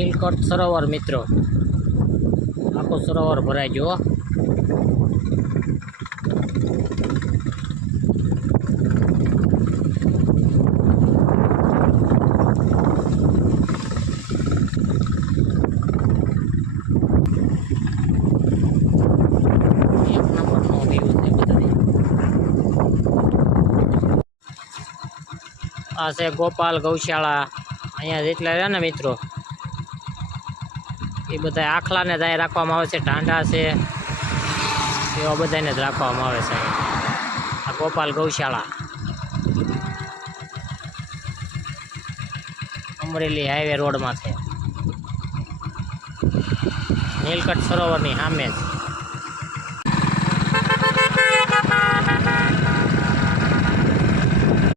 નીલકંઠ સરોવર મિત્રો, આખું સરોવર ભરાય જો. એક નંબરનો વ્યૂ છે બધાય. આ છે ગોપાલ ગૌશાળા. અહીંયા જેટલા રહ્યા ને મિત્રો એ બધા આખલાને જ અહીં રાખવામાં આવે છે. ઢાંઢા છે એવા બધાને જ રાખવામાં આવે છે. આ ગોપાલ ગૌશાળા અમરેલી હાઈવે રોડમાં છે, નીલકંઠ સરોવરની સામે જ.